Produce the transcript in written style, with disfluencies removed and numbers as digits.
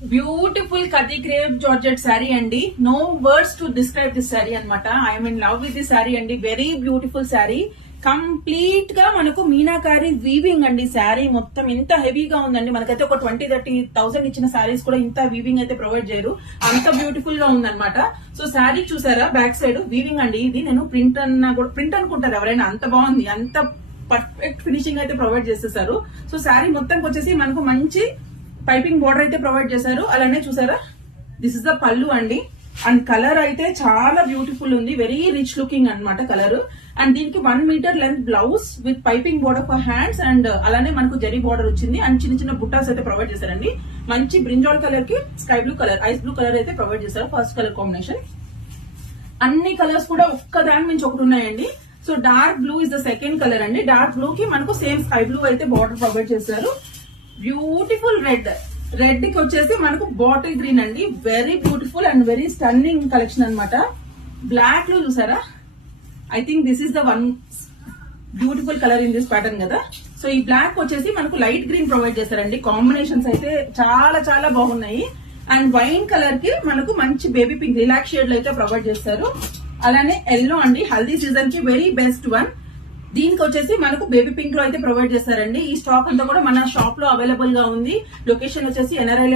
Beautiful కథీ crepe georgette sari అండి. No words to describe this sari అనమాట. I'm in love with this sari అండి. Very beautiful sari. Complete గా మనకు మీనాకారి వీవింగ్ అండి. శారీ మొత్తం ఇంత హెవీగా ఉందండి. మనకైతే ఒక 20-30,000 ఇచ్చిన శారీస్ కూడా ఇంత వీవింగ్ అయితే ప్రొవైడ్ చేయరు. అంత బ్యూటిఫుల్ గా ఉందన్నమాట. సో శారీ చూసారా, బ్యాక్ సైడ్ వీవింగ్ అండి. ఇది నేను ప్రింట్ అనుకుంటారు ఎవరైనా, అంత బాగుంది. అంత పర్ఫెక్ట్ ఫినిషింగ్ అయితే ప్రొవైడ్ చేసేసారు. సో శారీ మొత్తం వచ్చేసి మనకు మంచి పైపింగ్ బోర్డర్ అయితే ప్రొవైడ్ చేశారు. అలానే చూసారా, దిస్ ఇస్ ద పళ్ళు అండి. అండ్ కలర్ అయితే చాలా బ్యూటిఫుల్ ఉంది. వెరీ రిచ్ లుకింగ్ అన్నమాట కలర్. అండ్ దీనికి 1 metre length blouse with piping border for hands. And అలానే మనకు జరీ బోర్డర్ వచ్చింది. అండ్ చిన్న చిన్న బుట్టాస్ అయితే ప్రొవైడ్ చేశారండి. మంచి బ్రింజాల్ కలర్ కి sky blue colour, ice blue colour అయితే ప్రొవైడ్ చేశారు. First colour combination. అన్ని కలర్స్ కూడా ఒక్క దాని నుంచి ఒకటి ఉన్నాయండి. So dark blue is the second colour అండి. డార్క్ బ్లూ కి మనకు సేమ్ స్కై బ్లూ అయితే బార్డర్ ప్రొవైడ్ చేశారు. బ్యూటిఫుల్ రెడ్ కి వచ్చేసి మనకు బాటిల్ గ్రీన్ అండి. Very beautiful and very stunning collection అన్నమాట. బ్లాక్ లో చూసారా, I think this is the one beautiful colour in this pattern కదా. సో ఈ బ్లాక్ వచ్చేసి మనకు లైట్ గ్రీన్ ప్రొవైడ్ చేశారండి. కాంబినేషన్స్ అయితే చాలా చాలా బాగున్నాయి. అండ్ వైన్ కలర్ కి మనకు మంచి బేబీ పింక్ రిలాక్స్ షేడ్ లో అయితే ప్రొవైడ్ చేస్తారు. అలానే ఎల్లో అండి, హల్దీ సీజన్ కి వెరీ బెస్ట్ వన్. దీనికి వచ్చేసి మనకు బేబీ పింక్ లో అయితే ప్రొవైడ్ చేస్తారండి. ఈ స్టాక్ అంతా కూడా మన షాప్ లో అవైలబుల్ గా ఉంది. లొకేషన్ వచ్చేసి ఎన్ఆర్ఐ